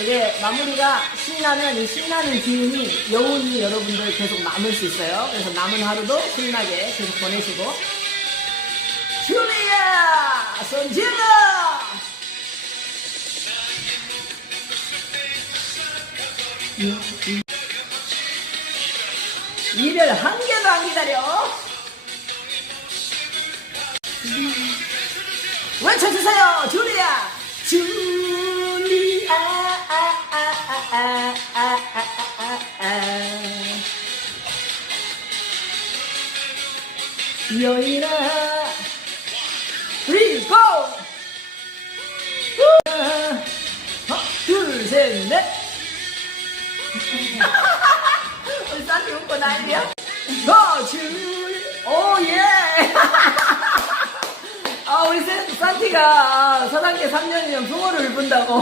이게 마무리가 신나면 이 신나는 기운이 여운이 여러분들 계속 남을 수 있어요. 그래서 남은 하루도 신나게 계속 보내시고. 줄리아 손질러 이별 한 개도 안 기다려. 외쳐주세요 줄리아 여인아. 그리고 하나 둘셋넷. 우리 산티 웃고 난리야? 거줄 오예. 아 우리 산- 산티가 사단계 3년이면 붕어를 분다고